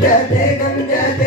जय जय गंग जय